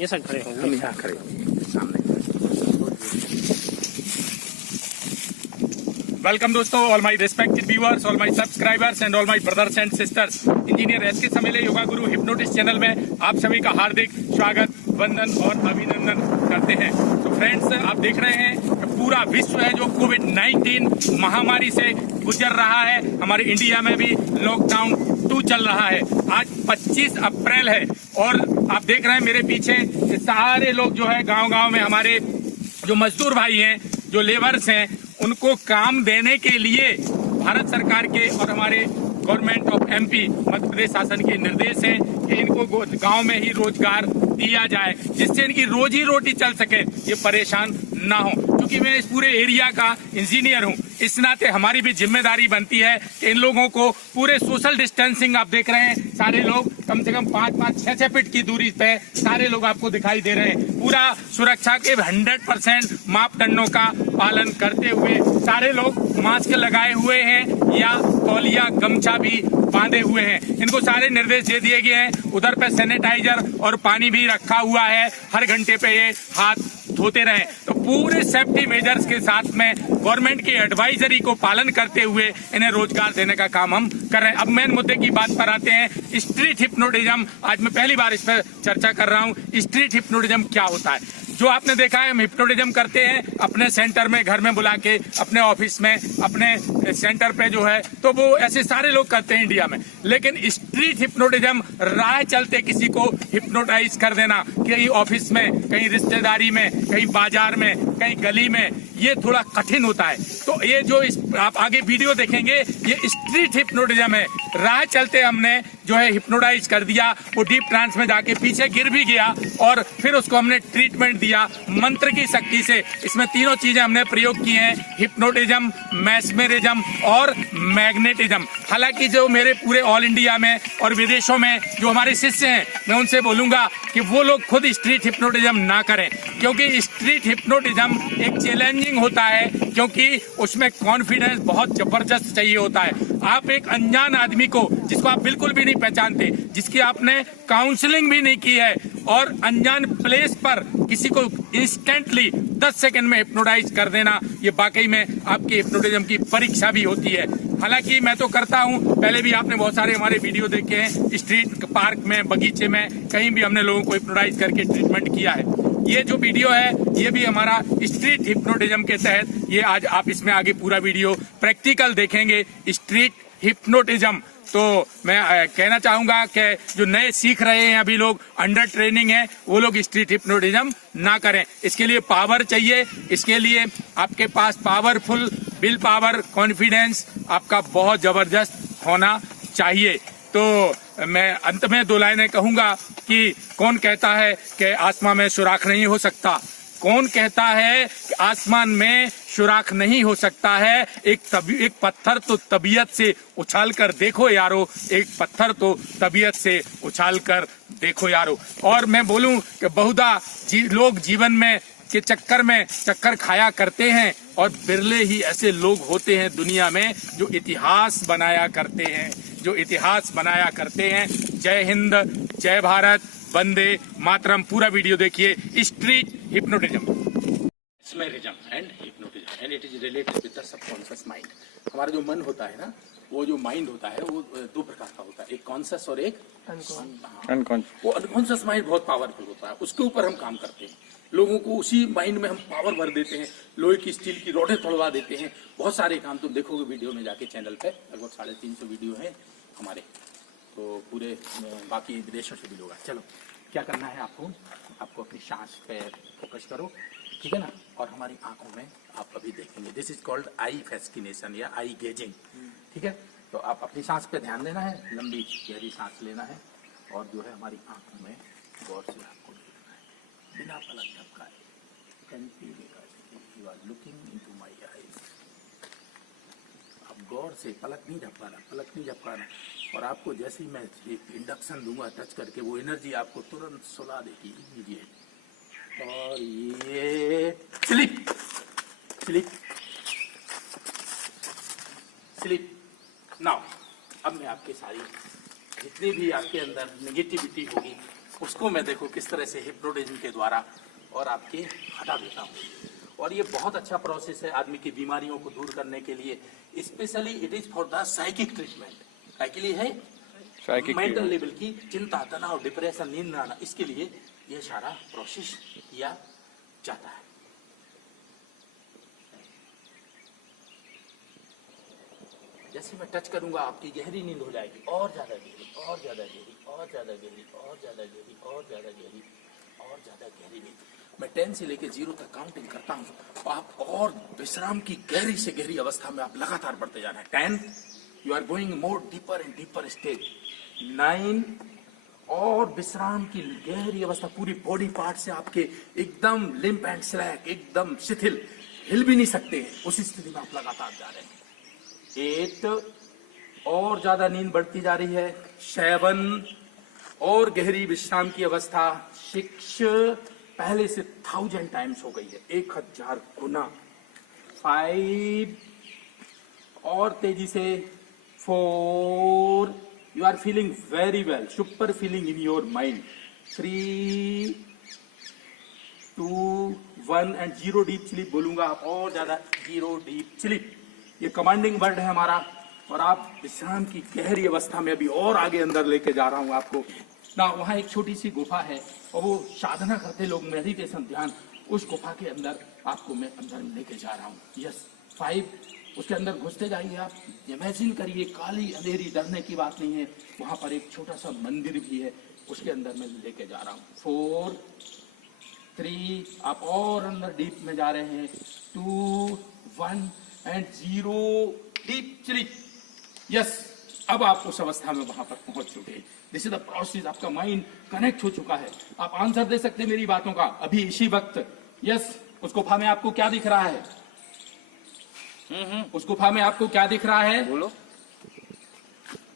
ये साइड खड़े होंगे। हम यहाँ खड़े होंगे सामने। वेलकम दोस्तों, all my respected viewers, all my subscribers and all my brothers and sisters. Engineer S के समेले योगा गुरु हिप्नोटिस्ट चैनल में आप सभी का हार्दिक स्वागत, वंदन और अभिनंदन करते हैं। तो फ्रेंड्स, आप देख रहे हैं पूरा विश्व है जो कोविड-19 महामारी से गुजर रहा है। हमारे इंडिया में भी लॉकडाउन 2 चल रहा है। आज 25 अप्रैल है और आप देख रहे हैं मेरे पीछे सारे लोग जो है गांव-गांव में हमारे जो मजदूर भाई हैं, जो लेबर्स हैं, उनको काम देने के लिए भारत सरकार के और हमारे government of MP Madhya Pradesh शासन के निर्देश हैं कि इनको गांव में ही रोजगार दिया जाए, जिससे इनकी रोजी रोटी चल सके, ये परेशान ना हो। क्योंकि मैं इस पूरे एरिया का इंजीनियर हूं, इस नाते हमारी भी जिम्मेदारी बनती है कि इन लोगों को पूरे सोशल डिस्टेंसिंग, आप देख रहे हैं सारे लोग कम से कम 5-5, 6-6 फीट की दूरी पे सारे लोग आपको दिखाई दे रहे हैं। पूरा सुरक्षा के 100% मापदंडों का पालन करते हुए सारे लोग मास्क लगाए हुए हैं या तौलिया गमछा भी बांधे हुए हैं। इनको सारे निर्देश दे दिए गए हैं। उधर पे सैनिटाइजर और पानी भी रखा हुआ है, हर घंटे पे ये हाथ धोते रहें। तो पूरे सेफ्टी मेजर्स के साथ में गवर्नमेंट की एडवाइजरी को पालन करते हुए इन्हें रोजगार देने का काम हम कर रहे हैं। अब मेन मुद्दे की बात पर आते हैं, स्ट्रीट हिप्नोटिज्म। आज मैं पहली बार इस पर चर्चा कर रहा हूं। स्ट्रीट हिप्नोटिज्म क्या होता है? जो आपने देखा है, हम हिप्नोटिज्म करते हैं अपने सेंटर में, घर में बुला के, अपने ऑफिस में, अपने सेंटर पे जो है, तो वो ऐसे सारे लोग करते हैं इंडिया में। लेकिन स्ट्रीट हिप्नोटिज्म, राह चलते किसी को हिप्नोटाइज कर देना, कहीं ऑफिस में, कहीं रिश्तेदारी में, कहीं बाजार में, कहीं गली में, ये थोड़ा कठिन होता है। तो ये जो आप आगे वीडियो देखेंगे, ये स्ट्रीट हिप्नोटिज्म है। राह चलते हमने जो है हिप्नोटाइज कर दिया, वो डीप ट्रांस में जाके पीछे गिर भी गया और फिर उसको हमने ट्रीटमेंट दिया मंत्र की शक्ति से। इसमें तीनों चीजें हमने प्रयोग की हैं, हिप्नोटिज्म, मैस्मेरिज्म और मैग्नेटिज्म। हालांकि जो मेरे पूरे ऑल इंडिया में और विदेशों में जो हमारे शिष्य हैं, मैं उनसे बोलूंगा कि वो लोग खुद स्ट्रीट हिप्नोटिज्म ना करें, क्योंकि स्ट्रीट हिप्नोटिज्म एक चैलेंजिंग होता है, क्योंकि उसमें कॉन्फिडेंस बहुत जबरदस्त चाहिए होता है। आप एक अनजान आदमी को, जिसको आप बिल्कुल भी नहीं पहचानते, जिसकी आपने काउंसलिंग भी नहीं की है, और अनजान प्लेस पर किसी को इंस्टेंटली 10 सेकंड में हिप्नोटाइज कर देना, ये वाकई में आपकी हिप्नोटिज्म की परीक्षा भी होती है। हालांकि मैं तो करता हूं, पहले भी आपने बहुत सारे हमारे वीडियो देखे हैं, स्ट्रीट पार्क में, बगीचे में, कहीं भी हमने लोगों को हिप्नोटाइज करके ट्रीटमेंट किया है। ये जो वीडियो है, ये भी हमारा स्ट्रीट हिप्नोटिज्म के तहत, ये आज आप इसमें आगे पूरा वीडियो प्रैक्टिकल देखेंगे, स्ट्रीट हिप्नोटिज्म। तो मैं कहना चाहूंगा कि जो नए सीख रहे हैं, अभी लोग अंडर ट्रेनिंग है, वो लोग स्ट्रीट हिप्नोटिज्म ना करें। इसके लिए पावर चाहिए, इसके लिए आपके पास पावरफुल विल पावर, कॉन्फिडेंस आपका बहुत जबरदस्त होना चाहिए। तो मैं अंत में 2 लाइनें कहूंगा कि कौन कहता है कि आसमान में सुराख नहीं हो सकता? कौन कहता है कि आसमान में सुराख नहीं हो सकता है? एक पत्थर तो तबीयत से उछाल कर देखो यारो, एक पत्थर तो तबीयत से उछाल कर देखो यारो। और मैं बोलूं कि बहुधा लोग जीवन में के चक्कर में चक्कर खाया करते हैं, और बिरले ही ऐसे लोग होते हैं दुनिया में जो इतिहास बनाया करते हैं, जो इतिहास बनाया करते हैं। जय हिंद, जय भारत, वंदे मातरम। पूरा वीडियो देखिए। Street hypnotism, mesmerism and hypnotism, and it is related with the subconscious mind. हमारा जो मन होता है ना, वो जो माइंड होता है, वो 2 प्रकार का होता है, एक कॉन्शियस और एक अनकॉन्शियस। वो अनकॉन्शियस माइंड बहुत पावरफुल होता है, उसके ऊपर हम काम करते हैं। लोगों को उसी माइंड में हम पावर भर देते हैं, लोहे की, स्टील की रोडें तोड़वा देते हैं, बहुत सारे काम तुम देखोगे वीडियो में जाके, चैनल पे लगभग 350 वीडियो है हमारे, तो पूरे बाकी विदेशों से भी लोग आए। चलो, क्या करना है आपको? आपको अपनी सांस पे फोकस करो, ठीक है ना? और हमारी आंखों में आप अभी देखेंगे, दिस इज कॉल्ड आई फैस्किनेशन या आई गेजिंग, ठीक है? तो आप अपनी सांस पे ध्यान देना है, लंबी गहरी सांस लेना है, और जो है हमारी आंखों में गौर से आपको देखना है, बिना पलक झपकाए। You are looking into my eyes. अब गौर से, पलक नहीं झपकाना। और आपको जैसे ही मैं एक इंडक्शन दूंगा टच करके, वो एनर्जी आपको तुरंत सुला देगी इमीडिएट। और ये स्लिप नाउ। अब मैं आपके सारी जितनी भी आपके अंदर नेगेटिविटी होगी, उसको मैं देखो किस तरह से हिप्नोटिज्म के द्वारा और आपके हटा देता हूँ। और ये बहुत अच्छा प्रोसेस है आदमी की बीमारियों को दूर करने के लिए, specially it is for the psychic treatment. काय के लिए है? मेंटल लेवल की चिंता, तनाव, डिप्रेशन, नींद न आना, इसके लिए ये सारा प्रोसेस किया जाता है। जैसे मैं टच करूंगा आपकी गहरी नींद हो जाएगी, और ज्यादा गहरी, और ज्यादा गहरी, और ज्यादा गहरी, और ज्यादा गहरी, और ज्यादा गहरी, और ज्यादा गहरी नींद। मैं 10 से लेकर 0 तक काउंटिंग करता हूँ, आप और विश्राम की गहरी से गहरी अवस्था में आप लगातार बढ़ते जाना है। 10, you are going more deeper and deeper stage. 9, और विश्राम की गहरी अवस्था, पूरी बॉडी पार्ट से आपके एकदम लिम्प एंड स्लैक, एकदम शिथिल, हिल भी नहीं सकते हैं, उसी स्थिति में आप लगातार जा रहे हैं। 8, और ज्यादा नींद बढ़ती जा रही है। 7, और गहरी विश्राम की अवस्था। 6, पहले से 1000 टाइम्स हो गई है, 1000 गुना। 5, और तेजी से। 4, you are feeling very well, super feeling in your mind. 3, 2, 1 and 0 deep sleep बोलूंगा आप, और ज्यादा 0 डीप स्लीप। ये कमांडिंग वर्ड है हमारा, और आप विश्राम की गहरी अवस्था में अभी और आगे अंदर लेके जा रहा हूं आपको ना। वहां एक छोटी सी गुफा है, और वो साधना करते लोग, मेडिटेशन, ध्यान, उस गुफा के अंदर आपको मैं अंदर लेके जा रहा हूं। यस। 5, उसके अंदर घुसते जाइए आप, इमेजिन करिए, काली अंधेरी, डरने की बात नहीं है, वहां पर एक छोटा सा मंदिर भी है, उसके अंदर मैं लेके जा रहा हूँ। 4, 3, आप और अंदर डीप में जा रहे हैं। 2, 1 एंड 0 डीप स्लीप। यस, अब आप उस अवस्था में वहां पर पहुंच चुके हैं। दिस इज द प्रोसेस, आपका माइंड कनेक्ट हो चुका है, आप आंसर दे सकते हैं मेरी बातों का अभी इसी वक्त। यस, उस गुफा में आपको क्या दिख रहा है? उस गुफा में आपको क्या दिख रहा है? बोलो,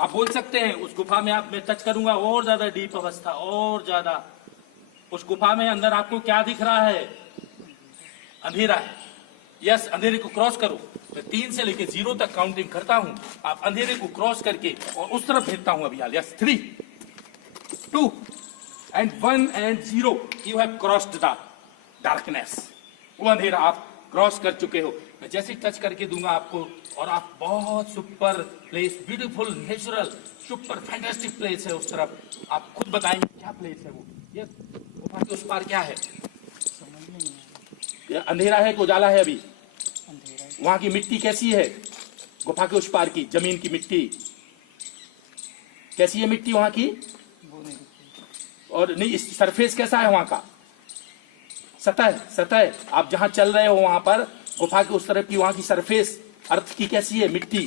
आप बोल सकते हैं। उस गुफा में आप, मैं टच करूंगा, और ज्यादा डीप अवस्था, और ज्यादा। उस गुफा में अंदर आपको क्या दिख रहा है? अंधेरा है। यस, अंधेरे को क्रॉस करो। मैं 3 से लेकर 0 तक काउंटिंग करता हूं, आप अंधेरे को क्रॉस करके और उस तरफ भेजता हूं अभी हाल। Yes, 3, 2 and 1 and 0, you have crossed the darkness. वो अंधेरा आप क्रॉस कर चुके हो। मैं जैसे टच करके दूंगा आपको, और आप बहुत super place, beautiful, natural, super fantastic place है उस तरफ। आप खुद बताएंगे क्या प्लेस है वो। यस, गुफा के उस पार क्या है? अंधेरा है कि उजाला है? अभी वहां की मिट्टी कैसी है? गुफा के उस पार की जमीन की मिट्टी कैसी है? मिट्टी वहां की, और नहीं, इस सरफेस कैसा है वहां का? सतह आप जहां चल रहे हो वहां पर, गुफा के उस तरफ की वहां की सरफेस अर्थ की कैसी है? मिट्टी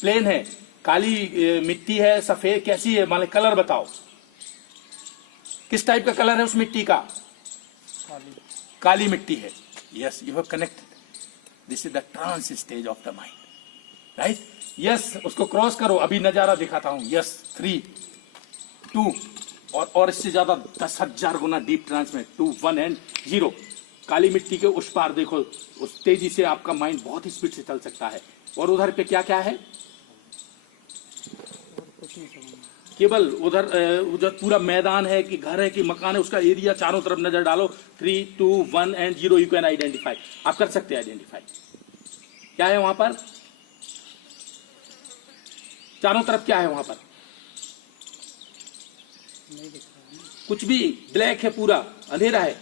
प्लेन है, काली मिट्टी है, सफेद कैसी है? मान कलर बताओ, किस टाइप का कलर है उस मिट्टी का? काली मिट्टी है। Yes, you have connected, this is the trance stage of the mind, right? Yes, उसको क्रॉस करो, अभी नजारा दिखाता हूं। यस, 3, 2, और इससे ज्यादा 10,000 गुना डीप ट्रांस में। 2, 1 एंड 0, काली मिट्टी के उस पार देखो, उस तेजी से आपका माइंड बहुत ही स्पीड से चल सकता है। और उधर पे क्या क्या है? केवल उधर पूरा मैदान है कि घर है कि मकान है, उसका एरिया चारों तरफ नजर डालो। 3, 2, 1 एंड 0, यू कैन आइडेंटिफाई। आप कर सकते हैं आइडेंटिफाई, क्या है वहां पर? चारों तरफ क्या है वहां पर? कुछ भी, ब्लैक है, पूरा अंधेरा है,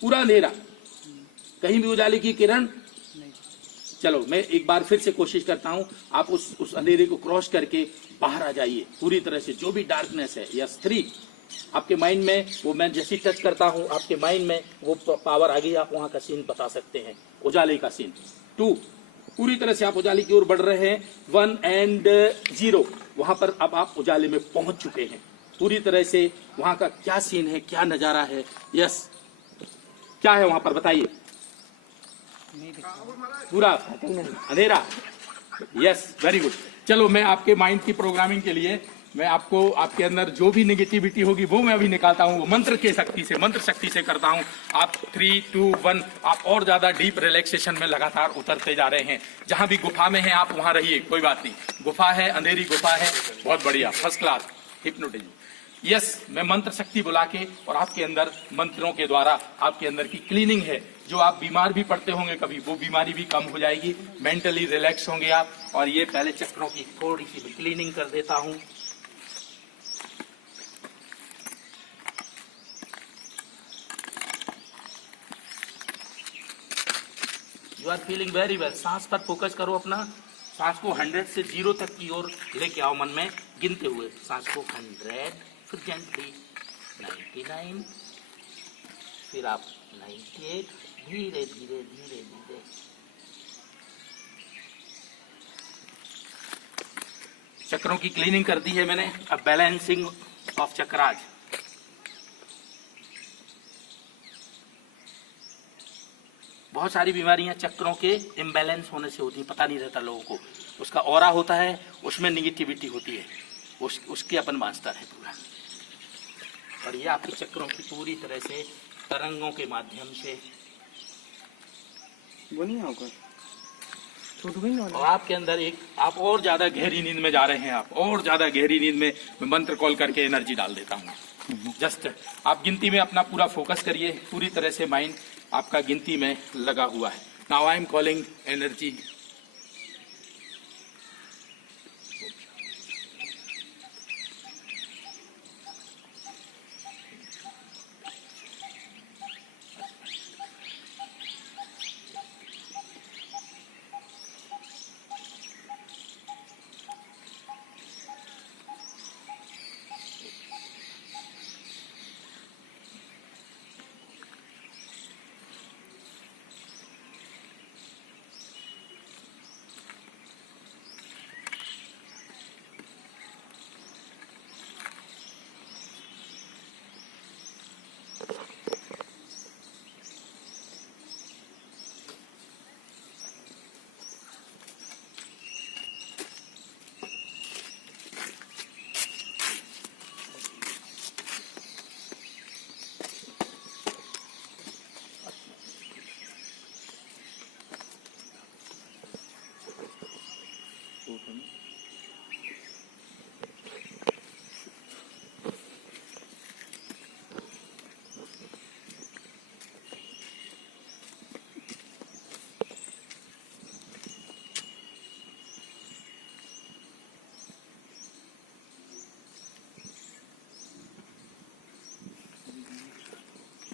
पूरा अंधेरा, कहीं भी उजाले की किरण नहीं। चलो मैं एक बार फिर से कोशिश करता हूं, आप उस अंधेरे को क्रॉस करके बाहर आ जाइए पूरी तरह से, जो भी डार्कनेस है। यस, 3, आपके माइंड में वो, मैं जैसे टच करता हूं आपके माइंड में वो पावर आ गई, आप वहां का सीन बता सकते हैं, उजाले का सीन। 2, पूरी तरह से आप उजाले की ओर बढ़ रहे हैं। 1 एंड 0, वहां पर अब आप उजाले में पहुंच चुके हैं पूरी तरह से। वहां का क्या सीन है, क्या नजारा है? यस, क्या है वहां पर बताइए? पूरा अंधेरा। Yes, very good. चलो मैं आपके माइंड की प्रोग्रामिंग के लिए मैं आपको, आपके अंदर जो भी नेगेटिविटी होगी वो मैं अभी निकालता हूँ, वो मंत्र की शक्ति से, मंत्र शक्ति से करता हूँ। आप 3, 2, 1, आप और ज्यादा डीप रिलैक्सेशन में लगातार उतरते जा रहे हैं। जहां भी गुफा में हैं आप वहां रहिए, कोई बात नहीं। गुफा है, अंधेरी गुफा है, बहुत बढ़िया, फर्स्ट क्लास हिप्नोटिज्म। यस, मैं मंत्र शक्ति बुला के और आपके अंदर मंत्रों के द्वारा आपके अंदर की क्लीनिंग है, जो आप बीमार भी पड़ते होंगे कभी, वो बीमारी भी कम हो जाएगी, मेंटली रिलैक्स होंगे आप। और ये पहले चक्रों की थोड़ी सी क्लीनिंग कर देता हूं। You are feeling very well. सांस पर फोकस करो अपना, सांस को 100 से 0 तक की ओर लेके आओ मन में गिनते हुए। सांस को 100, फिर जेंटली 99, फिर आप 98, धीरे धीरे धीरे धीरे। चक्रों की क्लीनिंग कर दी है मैंने। अब बैलेंसिंग ऑफ चक्राज। बहुत सारी बीमारियां चक्रों के इम्बैलेंस होने से होती है, पता नहीं रहता लोगों को। उसका ऑरा होता है, उसमें निगेटिविटी होती है, उसके अपन मास्टर है पूरा। और ये आपके चक्रों की पूरी तरह से तरंगों के माध्यम से और आपके अंदर एक आप और ज्यादा गहरी नींद में जा रहे हैं। आप और ज्यादा गहरी नींद में मैं मंत्र कॉल करके एनर्जी डाल देता हूँ। जस्ट आप गिनती में अपना पूरा फोकस करिए, पूरी तरह से माइंड आपका गिनती में लगा हुआ है। Now I am calling energy.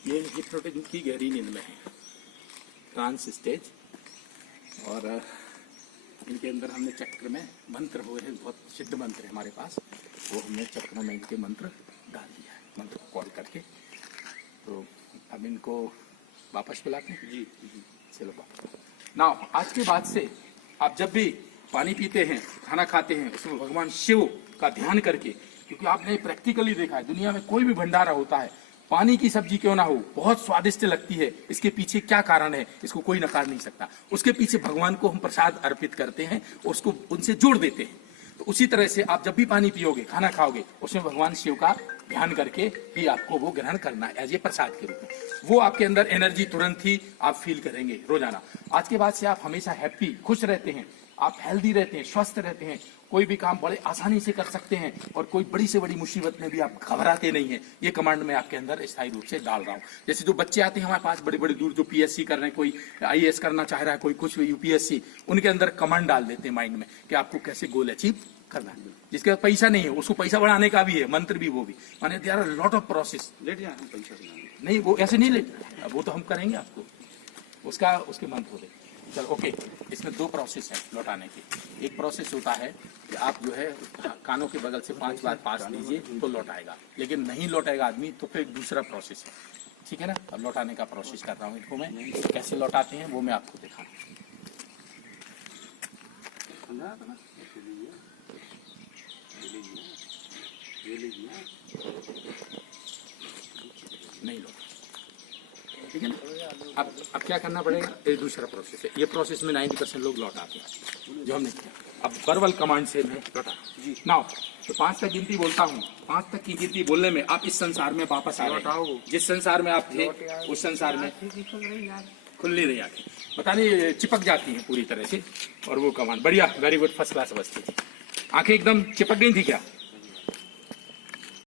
ये हिप्नोटिज्म की गहरी नींद में है, ट्रांस स्टेज। और इनके अंदर हमने चक्र में मंत्र हुए हैं, बहुत सिद्ध मंत्र है हमारे पास, वो हमने चक्रों में इनके मंत्र डाल दिया है, मंत्र को कॉल करके। तो अब इनको वापस बुलाते हैं। जी चलो वापस। नाउ आज के बाद से आप जब भी पानी पीते हैं, खाना खाते हैं, उसमें भगवान शिव का ध्यान करके, क्योंकि आपने प्रैक्टिकली देखा है दुनिया में कोई भी भंडारा होता है, पानी की सब्जी क्यों ना हो, बहुत स्वादिष्ट लगती है। इसके पीछे क्या कारण है, इसको कोई नकार नहीं सकता। उसके पीछे भगवान को हम प्रसाद अर्पित करते हैं, उसको उनसे जोड़ देते हैं। तो उसी तरह से आप जब भी पानी पियोगे, खाना खाओगे, उसमें भगवान शिव का ध्यान करके ही आपको वो ग्रहण करना है एज ए प्रसाद के रूप में। वो आपके अंदर एनर्जी तुरंत ही आप फील करेंगे रोजाना। आज के बाद से आप हमेशा हैप्पी, खुश रहते हैं, आप हेल्दी रहते हैं, स्वस्थ रहते हैं, कोई भी काम बड़े आसानी से कर सकते हैं, और कोई बड़ी से बड़ी मुसीबत में भी आप घबराते नहीं हैं। ये कमांड मैं आपके अंदर स्थायी रूप से डाल रहा हूँ। जैसे जो बच्चे आते हैं हमारे पास बड़े बड़े दूर, जो पीएससी कर रहे हैं, कोई आईएएस करना चाह रहा है, कोई कुछ यूपीएससी, उनके अंदर कमांड डाल देते हैं माइंड में कि आपको कैसे गोल अचीव करना है। जिसके पास पैसा नहीं है उसको पैसा बढ़ाने का भी है मंत्र भी, वो भी माने there are lot of process. Late जाए पैसा नहीं, वो ऐसे नहीं लेट, वो तो हम करेंगे आपको, उसके मंत्र होते। चलो ओके, इसमें दो प्रोसेस है लौटाने के। एक प्रोसेस होता है कि आप जो है कानों के बगल से 5 बार पास लीजिए तो लौटाएगा, लेकिन नहीं लौटाएगा आदमी तो फिर दूसरा प्रोसेस है। ठीक है ना। अब लौटाने का प्रोसेस कर रहा हूँ इनको मैं, कैसे लौटाते हैं वो मैं आपको दिखाऊँ। नहीं लौटा, ठीक है ना। अब क्या करना पड़ेगा, ये दूसरा प्रोसेस है। ये प्रोसेस में 90% लोग लौटाते हैं, जो हमने किया। अब वर्बल कमांड से मैं लौटा नाउ, तो 5 तक गिनती बोलता हूँ। 5 तक की गिनती बोलने में आप इस संसार में वापस आ रहे हो। जिस संसार में आप थे उस संसार में खुल नहीं रही आंखें, पता नहीं चिपक जाती हैं पूरी तरह से। और वो कमांड बढ़िया, वेरी गुड, फर्स्ट क्लास बस थी। आंखें एकदम चिपक गई थी क्या?